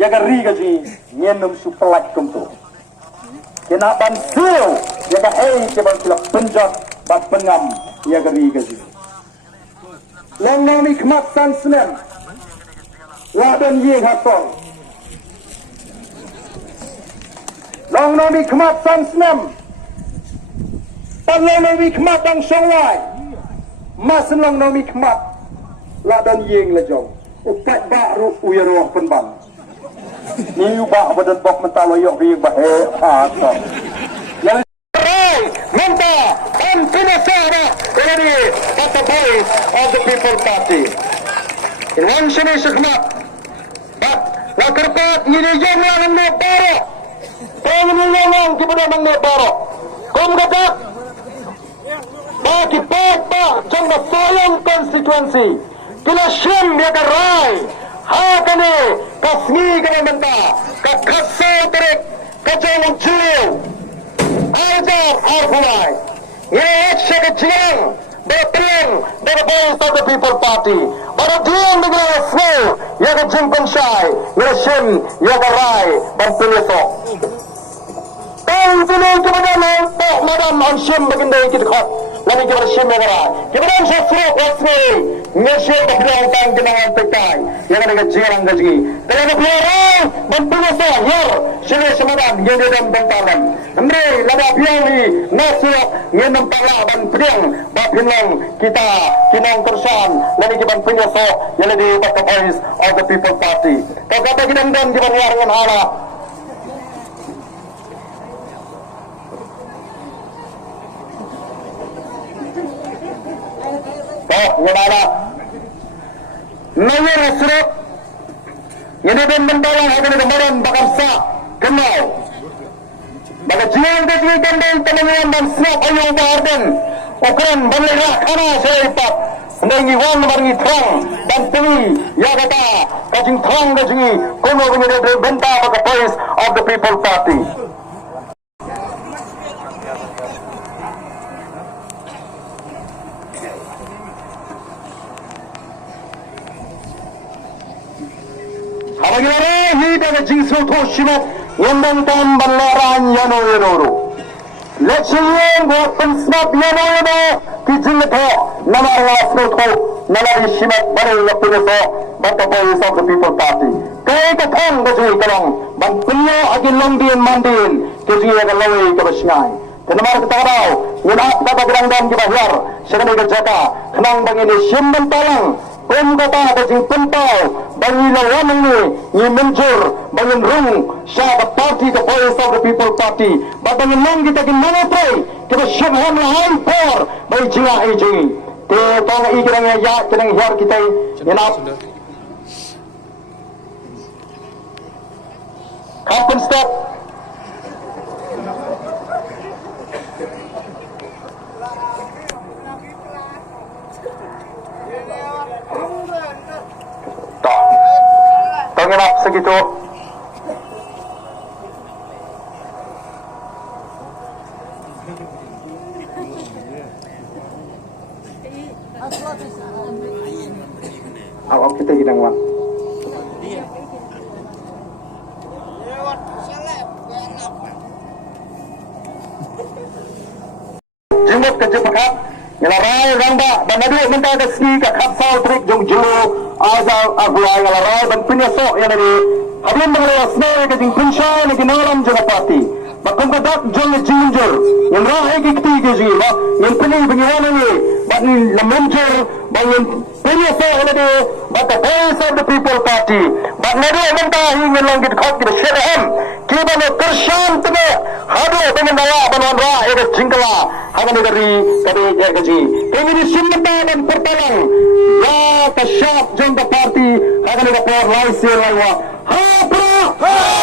yaga riga ji nyenum su pelak kumtu kena ban sil yaga hei ke ban sila penjat ban pengam yaga riga ji long long ni khmat san snem la dan ye hatong long long ni khmat san snem pan long long ni khmat dang songwai mas long long ni khmat la dan yeng la jong upat ba ru uyaro penban ni ubah badan bok mentalo yok ri ba he ha yang menta dan pinasara ini kata voice of the people party in one sini sekhmat la kerpat ini jom yang nak baro pengen kepada mang baro kom kata bagi pa jom soyang konstituensi kila shim dia kerai ha kene kasmi kene menta ka khassa terik ka jong jiu aja arhulai ye shek jiang betul the voice of the people party pada diam dengan snow ya ka jimpen shai ya shim ya kerai dan penyesok tang tulu kepada nampak madam anshim baginda kita khat lagi kepada shim ya kerai kepada sasro wasmi Nasi berbilang kenangan pekai yang ada jirang gaji. Kalau berbilang berpuasa yer sini semadan yang dalam bentalan. Amri lama biang ni nasi yang nampaklah dan pedang berbilang kita kinang tersan lagi kita punya so yang ada pada voice of the people party. Kalau kata kita dan kita warngan hala. Gimana? Naya Nasrul ini dan mendalang akan kemarin bakal sah kenal bakal jiang kejuitan dan teman-teman dan snap ayung bahardan ukuran berlerak kana saya ipat mendengi wan mendengi terang dan tinggi ya kata kajing terang kajing kono kemudian bentah bakal voice of the people party Apabila hidup jingsu tu simak yang tam balaran yano. Leceh buat pensnap yano kijing tu nama asal tu nama simak baru lepas itu bapa voice of the people party. Kaya katang kajui kalong bantunya agin longdin mandin kajui agak lawi kebesingai. Kenapa kita tahu? Menap kata berangdan kita hiar sekarang kita jaga kenang begini simpan talang. Kata kajing pentau bagi lawan ini muncul bagi rung syabab parti the voice of the people party bagi lang kita gimana try kita syabham lahai por bagi jinga ijing te tong ikirang ya tenang hiar kita yenap kapan stop Tengok segitu. Awak kita hidang wak. Jemput ke Jepakat. Ngelarai ramba dan ada minta ke ski ke kapsal trik jong jelo azal agua ngelarai dan penyesok yang ada habis mengelola snow ke jing punshai ke nalam juga parti bakong kadak jong jinjur yang rahai ke ketiga jiwa yang pening pengiwan ini bak ni lemunjur bak yang penyesok yang ada bak the voice of the people party bak nado minta hingga langit kau kita syaraham kita nak kersan tene hado dengan daya banuan rah yang jingkala akan dari kami gaji. Kami di sini dan pertolong. Ya, kesyap jumpa parti akan ada power lain selain wah. Ha,